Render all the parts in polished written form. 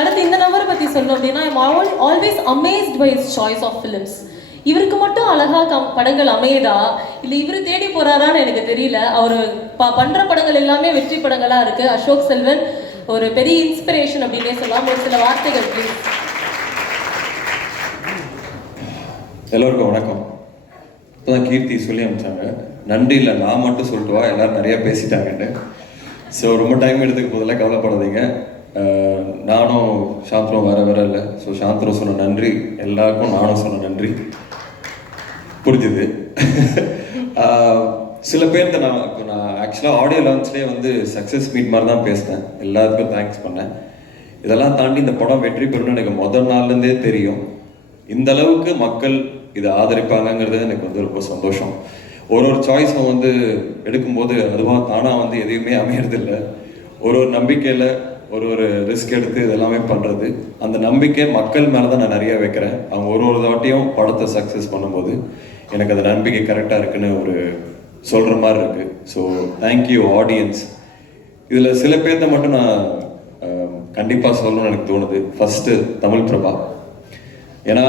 அடுத்து இந்த நபரை பற்றி சொல்லணும் அப்படின்னா I'm always amazed by his choice of films. இவருக்கு மட்டும் அழகாக படங்கள் அமையுதா இல்லை இவர் தேடி போகிறாரான்னு எனக்கு தெரியல. அவர் பண்ணுற படங்கள் எல்லாமே வெற்றி படங்களாக இருக்குது. அசோக் செல்வன் ஒரு பெரிய இன்ஸ்பிரேஷன் அப்படின்னே சொல்லலாம். ஒரு சில வார்த்தைகள் ப்ளீஸ். எல்லோருக்கும் வணக்கம். இப்போதான் கீர்த்தி சொல்லி அனுப்பிச்சாங்க, நன்றி இல்லை நான் மட்டும் சொல்லிட்டு வா, எல்லாரும் நிறையா பேசிட்டாங்கன்னு. ஸோ ரொம்ப டைம் எடுத்துக்க போதெல்லாம் கவலைப்படாதீங்க. நானும் சாந்தரம் வேற இல்லை. ஸோ சாந்தரம் சொன்ன நன்றி, எல்லாருக்கும் நானும் சொன்ன நன்றி புரிஞ்சுது. சில பேர்த்த நான் ஆக்சுவலாக ஆடியோ லான்ச்லேயே வந்து சக்ஸஸ் மீட் மாதிரி தான் பேசினேன், எல்லாத்துக்கும் தேங்க்ஸ் பண்ணேன். இதெல்லாம் தாண்டி இந்த படம் வெற்றி பெறணும்னு எனக்கு முதல் நாள்லேருந்தே தெரியும். இந்த அளவுக்கு மக்கள் இதை ஆதரிப்பாங்கங்கிறது எனக்கு வந்து ரொம்ப சந்தோஷம். ஒரு சாய்ஸும் வந்து எடுக்கும்போது அதுவாக தானாக வந்து எதையுமே அமையறதில்லை. ஒரு நம்பிக்கையில் ஒரு ரிஸ்க் எடுத்து இதெல்லாமே பண்ணுறது, அந்த நம்பிக்கை மக்கள் மேலே தான் நான் நிறையா வைக்கிறேன். அவங்க ஒரு தாட்டியும் படத்தை சக்ஸஸ் பண்ணும்போது எனக்கு அந்த நம்பிக்கை கரெக்டாக இருக்குன்னு ஒரு சொல்கிற மாதிரி இருக்குது. So thank you audience. இதில் சில பேர்த்த மட்டும் நான் கண்டிப்பாக சொல்லணும்னு எனக்கு தோணுது. ஃபஸ்ட்டு தமிழ் பிரபா. ஏன்னா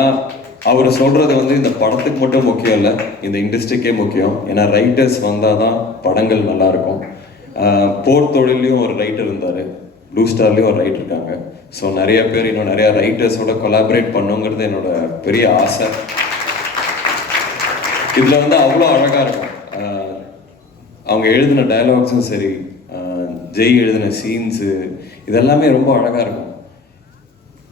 அவர் சொல்கிறது வந்து இந்த படத்துக்கு மட்டும் முக்கியம் இல்லை, இந்த இண்டஸ்ட்ரிக்கே முக்கியம். ஏன்னா ரைட்டர்ஸ் வந்தால் தான் படங்கள் நல்லாயிருக்கும். போர் தொழிலையும் ஒரு ரைட்டர் இருந்தார், ப்ளூ ஸ்டார்லேயும் ஒரு ரைட்டர் இருக்காங்க. ஸோ நிறைய பேர் இன்னும் நிறையா ரைட்டர்ஸோட கொலாபரேட் பண்ணுங்கிறது என்னோட பெரிய ஆசை. இதில் வந்து அவ்வளோ அழகாக இருக்கும். அவங்க எழுதின டயலாக்ஸும் சரி, ஜெய் எழுதின சீன்ஸு, இதெல்லாமே ரொம்ப அழகாக இருக்கும்.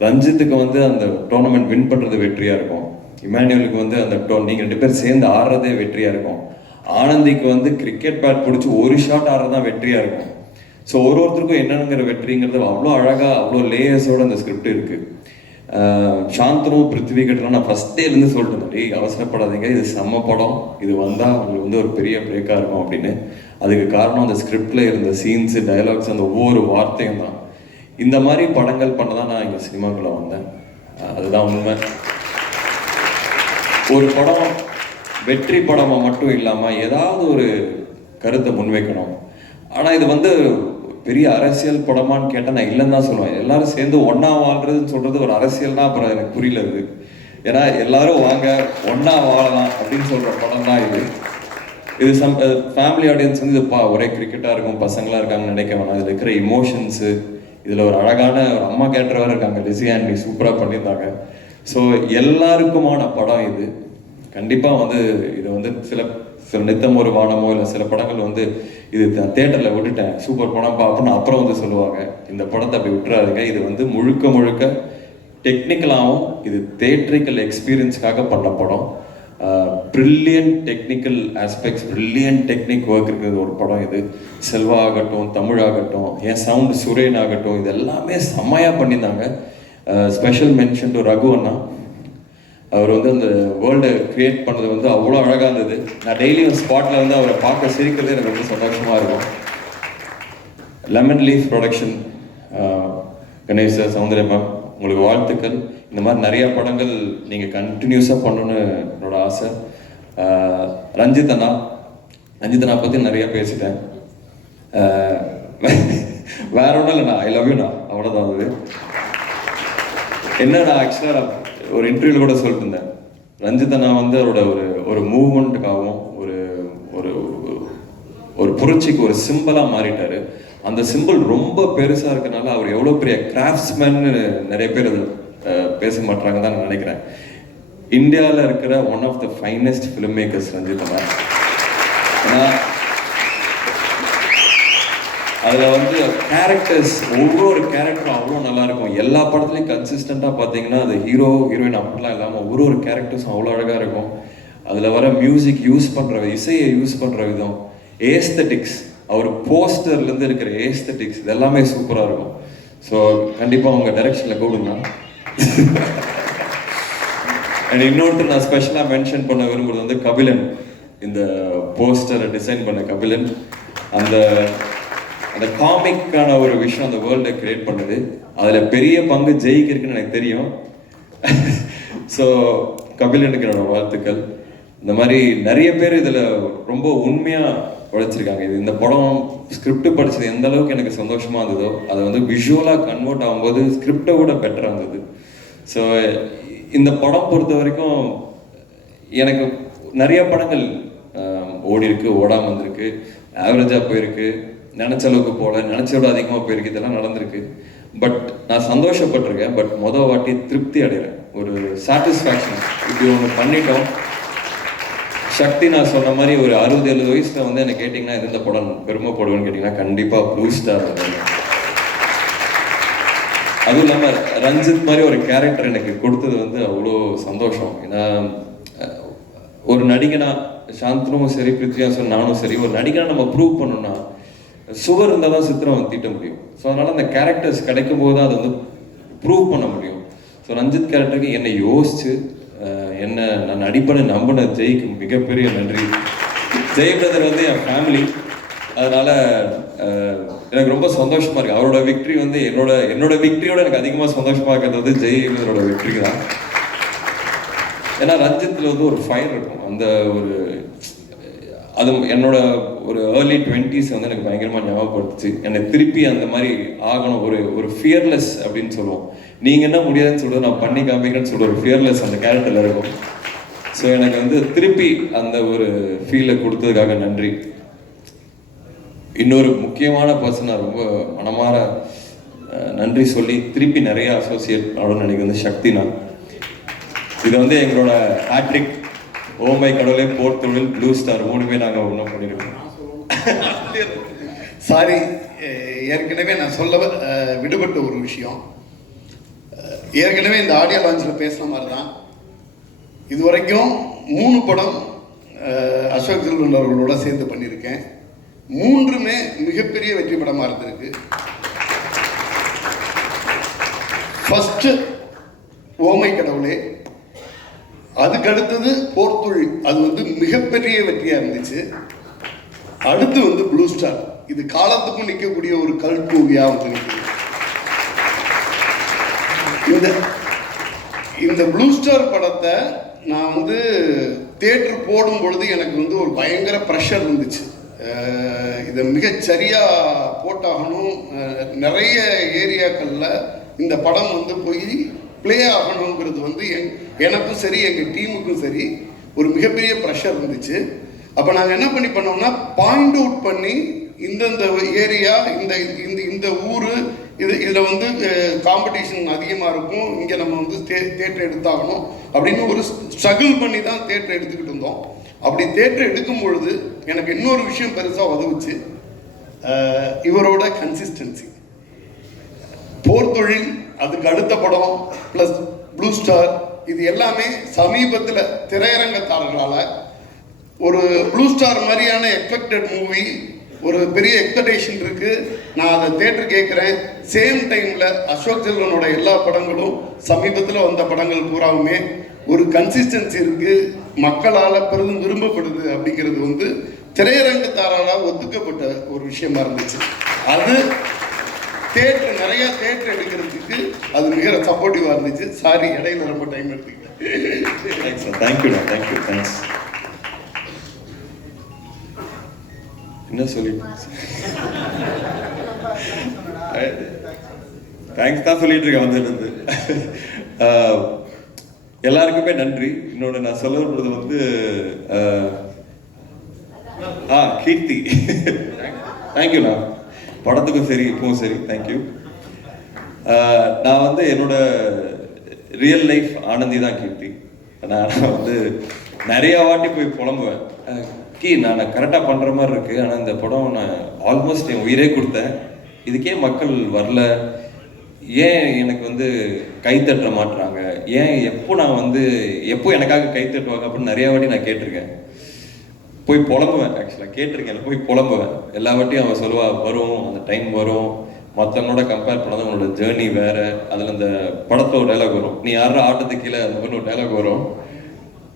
ரஞ்சித்துக்கு வந்து அந்த டோர்னமெண்ட் வின் பண்ணுறது வெற்றியாக இருக்கும். இமானுவேலுக்கு வந்து அந்த நீங்கள் 2 பேர் சேர்ந்து ஆடுறதே வெற்றியாக இருக்கும். ஆனந்திக்கு வந்து கிரிக்கெட் பேட் பிடிச்சி ஒரு ஷாட் ஆடுறது தான் வெற்றியாக இருக்கும். ஸோ ஒருத்தருக்கும் என்னங்கிற வெற்றிங்கிறது அவ்வளோ அழகாக, அவ்வளோ லேயர்ஸோடு அந்த ஸ்கிரிப்ட் இருக்குது. சாந்தனும் பிருத்திவி கட்டலாம் நான் ஃபஸ்ட்டேலேருந்து சொல்லிட்டு டேய் அவசரப்படாதீங்க, இது செம்ம படம், இது வந்தால் அவங்களுக்கு வந்து ஒரு பெரிய பிரேக்காக இருக்கும் அப்படின்னு. அதுக்கு காரணம் அந்த ஸ்கிரிப்டில் இருந்த சீன்ஸு, டைலாக்ஸ், அந்த ஒவ்வொரு வார்த்தையும் தான். இந்த மாதிரி படங்கள் பண்ண தான் நான் இங்கே சினிமாக்குள்ளே வந்தேன். அதுதான் உண்மை. ஒரு படம் வெற்றி படமாக மட்டும் இல்லாமல் ஏதாவது ஒரு கருத்தை முன்வைக்கணும். ஆனால் இது வந்து பெரிய அரசியல் படமான்னு கேட்டால் நான் இல்லைன்னு தான் சொல்லுவேன். எல்லாரும் சேர்ந்து ஒன்றா வாழ்றதுன்னு சொல்கிறது ஒரு அரசியல்னா அப்புறம் எனக்கு புரியல அது. ஏன்னா எல்லாரும் வாங்க ஒன்றா வாழலாம் அப்படின்னு சொல்கிற படம் தான் இது. இது ஃபேமிலி ஆடியன்ஸ் வந்து இது ஒரே கிரிக்கெட்டாக இருக்கும், பசங்களாக இருக்காங்கன்னு நினைக்க வேணாம். இதில் இருக்கிற இமோஷன்ஸு, இதில் ஒரு அழகான ஒரு அம்மா கேரக்டர் இருக்காங்க, லிசி ஆண்டி சூப்பராக பண்ணியிருந்தாங்க. ஸோ எல்லாருக்குமான படம் இது. கண்டிப்பாக வந்து இது வந்து சில நித்தம் ஒரு வானமோ இல்லை சில படங்கள் வந்து இது தேட்டரில் விட்டுட்டேன் சூப்பர் படம் அப்படின்னு அப்புறம் வந்து சொல்லுவாங்க. இந்த படத்தை அப்படி விட்டுறாதுங்க. இது வந்து முழுக்க டெக்னிக்கலாகவும் இது தேட்ரிக்கல் எக்ஸ்பீரியன்ஸ்க்காக பண்ண படம். Brilliant technical aspects, brilliant technique work இருக்கிறது ஒரு படம் இது. செல்வா ஆகட்டும், தமிழ் ஆகட்டும், என் சவுண்டு சுரேன் ஆகட்டும், இது எல்லாமே செம்மையாக பண்ணியிருந்தாங்க. ஸ்பெஷல் மென்ஷன் டு ரகு அண்ணா. அவர் வந்து அந்த வேர்ல்டை க்ரியேட் பண்ணது வந்து அவ்வளோ அழகாக இருந்தது. நான் டெய்லியும் ஸ்பாட்டில் வந்து அவரை பார்க்க சிரிக்கிறதே எனக்கு ரொம்ப சந்தோஷமாக இருக்கும். Lemon leaf production, Ganesh sir, Soundarya ma'am, உங்களுக்கு வாழ்த்துக்கள். இந்த மாதிரி நிறையா படங்கள் நீங்கள் கண்டினியூஸாக பண்ணணுன்னு என்னோட ஆசை. ரஞ்சித் அண்ணா பற்றி நிறையா பேசிட்டேன். வேற ஒன்றும் இல்லைண்ணா, ஐ லவ் யூண்ணா, அவ்வளோதான். அது என்னண்ணா, ஆக்சுவலாக ஒரு இன்டர்வியூவில் கூட சொல்லிட்டு இருந்தேன், ரஞ்சித் அண்ணா வந்து அவரோட ஒரு மூவ்மெண்ட்டுக்காகவும் ஒரு புரட்சிக்கு ஒரு சிம்பிளாக மாறிட்டார். அந்த சிம்பிள் ரொம்ப பெருசாக இருக்கனால அவர் எவ்வளோ பெரிய கிராஃப்ட்ஸ்மேன்னு நிறைய பேர் அது பேச மாட்டாங்க தான் நான் நினைக்கிறேன். இந்தியாவில் இருக்கிற one of the finest film makers Ranjith அண்ணா. ஏன்னா அதில் வந்து கேரக்டர்ஸ், ஒவ்வொரு கேரக்டரும் அவ்வளோ நல்லாயிருக்கும். எல்லா படத்துலையும் கன்சிஸ்டண்ட்டாக பார்த்தீங்கன்னா அது ஹீரோ ஹீரோயின் அப்படிலாம் இல்லாமல் ஒவ்வொரு கேரக்டர்ஸும் அவ்வளோ அழகாக இருக்கும். அதில் வர மியூசிக் யூஸ் பண்ணுற, இசையை யூஸ் பண்ணுற விதம், ஏஸ்தட்டிக்ஸ், அவர் போஸ்டர்லேருந்து இருக்கிற ஏஸ்தட்டிக்ஸ், இது எல்லாமே சூப்பராக இருக்கும். ஸோ கண்டிப்பாக உங்கள் டைரக்ஷனில் கூடுங்க. அண்ட் இன்னொருத்தர் நான் ஸ்பெஷலாக மென்ஷன் பண்ண விரும்புகிறது வந்து கபிலன். இந்த போஸ்டரை டிசைன் பண்ண கபிலன், அந்த காமிக்கான ஒரு விஷயம் அந்த வேர்ல்டை கிரியேட் பண்ணுது. அதில் பெரிய பங்கு ஜெயிக்கு இருக்குன்னு எனக்கு தெரியும். ஸோ கபிலனுக்கு என்னோட வாழ்த்துக்கள். இந்த மாதிரி நிறைய பேர் இதில் ரொம்ப உண்மையாக உழைச்சிருக்காங்க. இது இந்த படம் ஸ்கிரிப்ட் படிச்சது எந்த அளவுக்கு எனக்கு சந்தோஷமா இருந்ததோ அதை வந்து விஷுவலாக கன்வெர்ட் ஆகும்போது ஸ்கிரிப்டை விட பெட்டராக இருந்தது. ஸோ இந்த படம் பொறுத்த வரைக்கும் எனக்கு நிறைய படங்கள் ஓடி இருக்கு, ஓடாமல் வந்திருக்கு, ஆவரேஜாக போயிருக்கு, நினச்ச அளவுக்கு போகல, நினச்சோட அதிகமாக போயிருக்கு, இதெல்லாம் நடந்திருக்கு. பட் நான் சந்தோஷப்பட்டிருக்கேன். பட் மொதல் வாட்டி திருப்தி அடைகிறேன், ஒரு சாட்டிஸ்ஃபேக்ஷன். இப்படி ஒன்று பண்ணிட்டோம். சக்தி நான் சொன்ன மாதிரி ஒரு 60-70 வயசுல வந்து என்ன கேட்டிங்கன்னா எந்த படம் பெருமைப்படுவேன்னு கேட்டிங்கன்னா கண்டிப்பாக ப்ளூ ஸ்டார். அதுவும் இல்லாமல் ரஞ்சித் மாதிரி ஒரு கேரக்டர் எனக்கு கொடுத்தது வந்து அவ்வளோ சந்தோஷம். ஏன்னா ஒரு நடிகனா சாந்தனும் சரி, பிருத்வியாசன் நானும் சரி, ஒரு நடிகனா நம்ம ப்ரூவ் பண்ணோம்னா சுவர் இருந்தால் தான் சித்திரம் தீட்ட முடியும். ஸோ அதனால் அந்த கேரக்டர்ஸ் கிடைக்கும் போது தான் அதை வந்து ப்ரூவ் பண்ண முடியும். ஸோ ரஞ்சித் கேரக்டருக்கு என்னை யோசிச்சு என்ன நான் நடிப்பேன்னு நம்பின ஜெய்க்கு மிகப்பெரிய நன்றி. ஜெய் பிரதர் வந்து என் ஃபேமிலி, அதனால எனக்கு ரொம்ப சந்தோஷமா இருக்கு. அவரோட விக்ட்ரி வந்து என்னோட விக்ட்ரியோட எனக்கு அதிகமாக சந்தோஷமா இருக்கிறது வந்து ஜெய் பிரதரோட விக்ட்ரி தான். ஏன்னா ரஞ்சித்தில் வந்து ஒரு ஃபயர் இருக்கும், அந்த ஒரு அது என்னோட ஒரு ஏர்லி 20s வந்து எனக்கு பயங்கரமாக ஞாபகப்படுத்துச்சு. என்னை திருப்பி அந்த மாதிரி ஆகணும், ஒரு ஃபியர்லெஸ் அப்படின்னு சொல்லுவோம். நீங்கள் என்ன முடியாதுன்னு சொல்கிறது நான் பண்ணி காமிக்கிறேன்னு சொல்கிற ஒரு ஃபியர்லெஸ் அந்த கேரக்டரில் இருக்கும். ஸோ எனக்கு வந்து திருப்பி அந்த ஒரு ஃபீலை கொடுத்ததுக்காக நன்றி. இன்னொரு முக்கியமான பர்சனாக ரொம்ப மனமாற நன்றி சொல்லி திருப்பி நிறைய அசோசியேட் ஆகணும்னு எனக்கு வந்து சக்தினா. இது வந்து எங்களோட ஹேட்ரிக். ஓமை கடவுளே, போர் தொழில், ப்ளூ ஸ்டார் 3 நாங்கள் ஒன்றும் பண்ணியிருக்கோம். சாரி, ஏற்கனவே நான் சொல்ல விடுபட்ட ஒரு விஷயம். ஏற்கனவே இந்த ஆடியோ லான்ச்சில் பேசுன மாதிரி தான் இது வரைக்கும் 3 படம் அசோக் செல்வன் அவர்களோட சேர்ந்து பண்ணியிருக்கேன். 3மே மிகப்பெரிய வெற்றி படமாக இருந்திருக்கு. ஃபஸ்ட்டு ஓமை கடவுளே, அதுக்கு அடுத்தது போர்த்தொழில், அது வந்து மிகப்பெரிய வெற்றியாக இருந்துச்சு. அடுத்து வந்து ப்ளூ ஸ்டார், இது காலத்துக்கும் நிற்கக்கூடிய ஒரு கல்ட் மூவியாக வந்து நிற்குது. இந்த ப்ளூ ஸ்டார் படத்தை நான் வந்து தியேட்டர் போடும் பொழுது எனக்கு வந்து ஒரு பயங்கர ப்ரெஷர் இருந்துச்சு. இதை மிகச்சரியாக போட்டாகணும், நிறைய ஏரியாக்களில் இந்த படம் வந்து போய் ப்ளே ஆகணுங்கிறது வந்து எனக்கும் சரி எங்கள் டீமுக்கும் சரி ஒரு மிகப்பெரிய ப்ரெஷர் இருந்துச்சு. அப்போ நாங்கள் என்ன பண்ணோம்னா பாயிண்ட் அவுட் பண்ணி இந்தந்த ஏரியா, இந்த ஊர், இதில் வந்து காம்படிஷன் அதிகமாக இருக்கும், இங்கே நம்ம வந்து தேட்டர் எடுத்தாகணும் அப்படின்னு ஒரு ஸ்ட்ரகிள் பண்ணி தான் தேட்டர் எடுத்துக்கிட்டு இருந்தோம். அப்படி தேட்டர் எடுக்கும் பொழுது எனக்கு இன்னொரு விஷயம் பெருசாக உதவுச்சு, இவரோட கன்சிஸ்டன்சி. போர் தொழில், அதுக்கு அடுத்த படம் ப்ளஸ் ப்ளூ ஸ்டார், இது எல்லாமே சமீபத்தில் திரையரங்கத்தாளர்களால் ஒரு ப்ளூ ஸ்டார் மாதிரியான எக்ஸ்பெக்டட் மூவி, ஒரு பெரிய எக்ஸ்பெக்டேஷன் இருக்குது. நான் அதை தேட்டர் கேட்குறேன். சேம் டைமில் அசோக் செல்வனோட எல்லா படங்களும் சமீபத்தில் வந்த படங்கள் பூராவுமே ஒரு கன்சிஸ்டன்சி இருக்குது, மக்களால் பெரிதும் விரும்பப்படுது அப்படிங்கிறது வந்து திரையரங்கத்தாரால் ஒத்துக்கப்பட்ட ஒரு விஷயமா இருந்துச்சு. அது தேட்டர் நிறையா தேட்டர் எடுக்கிறதுக்கு அது மிக சப்போர்ட்டிவாக இருந்துச்சு. சாரி, இடையில ரொம்ப டைம் எடுத்துக்கிட்டேன். தேங்க்யூ. தேங்க்ஸ். என்ன சொல்லி தேங்க்ஸ் தான் சொல்லிட்டு இருக்கேன் வந்ததுலேருந்து. எல்லாருக்குமே நன்றி. இன்னொன்று நான் சொல்ல விடுறது வந்து கீர்த்தி, தேங்க்யூண்ணா. படத்துக்கும் சரி இப்பவும் சரி தேங்க்யூ. நான் வந்து என்னோட ரியல் லைஃப் ஆனந்தி தான் கீர்த்தி. நான் வந்து நிறைய வாட்டி போய் புலம்புவேன், நான் கரெக்டாக பண்ணுற மாதிரி இருக்குது, ஆனால் இந்த படம் நான் ஆல்மோஸ்ட் என் உயிரே கொடுத்தேன், இதுக்கே மக்கள் வரல, ஏன் எனக்கு வந்து கைத்தட்ட மாட்டுறாங்க, ஏன் நான் வந்து எப்போ எனக்காக கைத்தட்டுவாங்க அப்படின்னு நிறையா வாட்டி நான் கேட்டிருக்கேன். போய் புலம்புவேன், ஆக்சுவலாக கேட்டிருக்கேன், போய் புலம்புவேன். எல்லா வாட்டியும் அவன் சொல்லுவா, வரும் அந்த டைம் வரும், மற்றவங்களோட கம்பேர் பண்ணாதான் உங்களோட ஜேர்னி வேறு. அதில் அந்த படத்தில் ஒரு டைலாக் வரும், நீ யாரும் ஆட்டத்துக்கு கீழே அந்த மாதிரி ஒரு டைலாக் வரும்.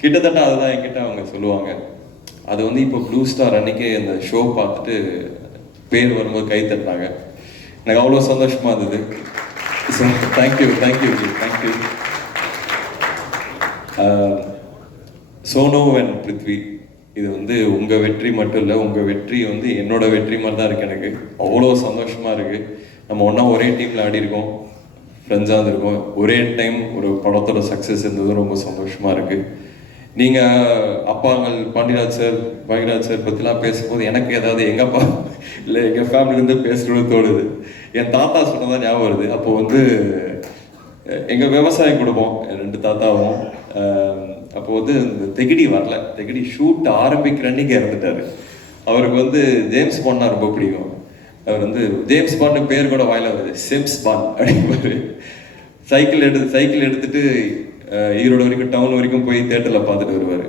கிட்டத்தட்ட அதுதான் என்கிட்ட அவங்க சொல்லுவாங்க. அது வந்து இப்போ ப்ளூ ஸ்டார் அன்னைக்கே அந்த ஷோ பார்த்துட்டு பேர் வரும்போது கை தட்டினாங்க. எனக்கு அவ்வளோ சந்தோஷமா இருந்தது. So thank you. Sonu and Prithvi இது வந்து உங்கள் வெற்றி மட்டும் இல்லை, உங்கள் வெற்றி வந்து என்னோட வெற்றி மாதிரி தான் இருக்குது. எனக்கு அவ்வளோ சந்தோஷமாக இருக்குது. நம்ம ஒன்றா ஒரே டீமில் ஆடிருக்கோம், ஃப்ரெண்ட்ஸாக இருந்திருக்கோம். ஒரே டைம் ஒரு படத்தோட சக்ஸஸ் இருந்தது ரொம்ப சந்தோஷமாக இருக்குது. நீங்கள் அப்பாங்கள் பாண்டியராஜ் சார், பாக்யராஜ் சார் பற்றிலாம் பேசும்போது எனக்கு ஏதாவது எங்கள் அப்பா இல்லை எங்கள் ஃபேமிலிலேருந்து பேசுகிறது தோணுது. என் தாத்தா சொன்னதான் ஞாபகம் வருது. அப்போ வந்து எங்கள் விவசாய குடும்பம், 2 தாத்தாவும். அப்போ வந்து இந்த தெகிடி வரல, தெகிடி ஷூட் ஆரம்பிக்கிற அன்னைக்கு இறந்துட்டாரு. அவருக்கு வந்து ஜேம்ஸ் பாண்ட்னா ரொம்ப பிடிக்கும். அவர் வந்து ஜேம்ஸ் பாண்ட் பேர் கூட வாயில வருது, செம்ஸ் பாண்ட் அப்படிங்கிறது. சைக்கிள் எடுத்துட்டு ஈரோடு வரைக்கும், டவுன் வரைக்கும் போய் தேட்டரில் பார்த்துட்டு வருவார்.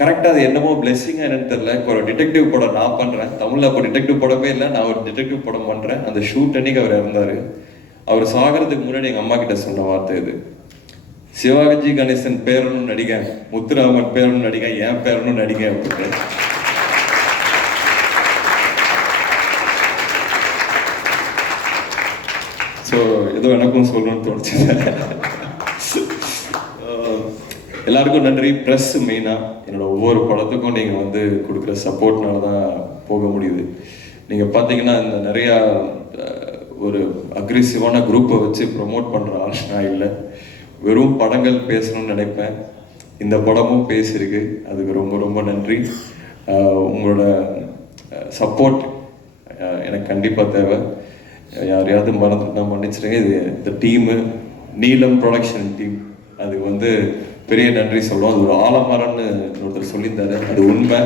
கரெக்டாக அது என்னமோ பிளெஸ்ஸிங்காக என்னன்னு தெரியல, ஒரு டிடெக்டிவ் படம் நான் பண்ணுறேன், தமிழில் அப்போ டிடெக்டிவ் படமே இல்லை, நான் ஒரு டிடெக்டிவ் படம் பண்ணுறேன். அந்த ஷூட் அன்னைக்கு அவர் இறந்தார். அவர் சாகிறதுக்கு முன்னாடி எங்கள் அம்மா கிட்ட சொன்ன வார்த்தை இது, சிவாஜி கணேசன் பேரனும் நடிக, முத்துராமன் பேரனும் நடிக, என் பேரனும் நடிக அப்படின்னு. ஸோ ஏதோ எனக்கும் சொல்லணும்னு தோணுச்சு. எல்லாருக்கும் நன்றி. ப்ரெஸ் மெயினாக என்னோட ஒவ்வொரு படத்துக்கும் நீங்கள் வந்து கொடுக்குற சப்போர்ட்னால தான் போக முடியுது. நீங்கள் பார்த்தீங்கன்னா இந்த நிறையா ஒரு அக்ரெசிவான குரூப்பை வச்சு ப்ரொமோட் பண்ணுற ஆள் நான் இல்லை. வெறும் படங்கள் பேசணும்னு நினைப்பேன். இந்த படமும் பேசியிருக்கு, அதுக்கு ரொம்ப ரொம்ப நன்றி. உங்களோட சப்போர்ட் எனக்கு கண்டிப்பாக தேவை. யாரையாவது மறந்துட்டுனா மன்னிச்சிடுங்க. இது இந்த டீமு, நீலம் ப்ரொடக்ஷன் டீம், அதுக்கு வந்து பெரிய நன்றி சொல்லுவோம். அது ஒரு ஆலமரம்னு ஒருத்தர் சொல்லியிருந்தாரு, அது உண்மை.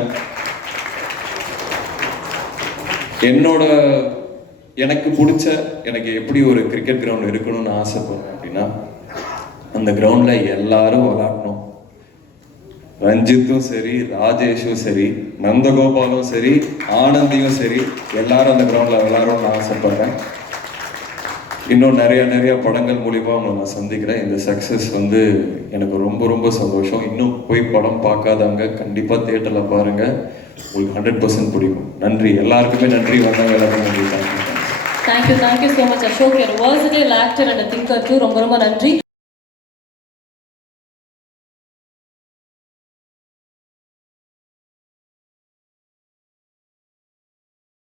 எனக்கு பிடிச்ச, எனக்கு எப்படி ஒரு கிரிக்கெட் கிரவுண்ட் இருக்கணும்னு ஆசைப்படுறேன் அப்படின்னா, அந்த கிரவுண்டில் எல்லாரும் விளாடணும். ரஞ்சித்தும் சரி, ராஜேஷும் சரி, நந்தகோபாலும் சரி, ஆனந்தியும் சரி, எல்லாரும் அந்த கிரவுண்டில் விளாடணும்னு ஆசைப்படுறேன். இன்னும் நிறைய படங்கள் மூலிமா உங்களை நான் சந்திக்கிறேன். இந்த சக்ஸஸ் வந்து எனக்கு ரொம்ப ரொம்ப சந்தோஷம். இன்னும் போய் படம் பார்க்காதவங்க கண்டிப்பாக தியேட்டரில் பாருங்கள், உங்களுக்கு 100% பிடிக்கும். நன்றி, எல்லாருக்குமே நன்றி. வந்தவங்க எல்லாருக்கும் நன்றி. Thank you so much Ashok. ஒரு versatile actor and a thinker too. ரொம்ப ரொம்ப நன்றி.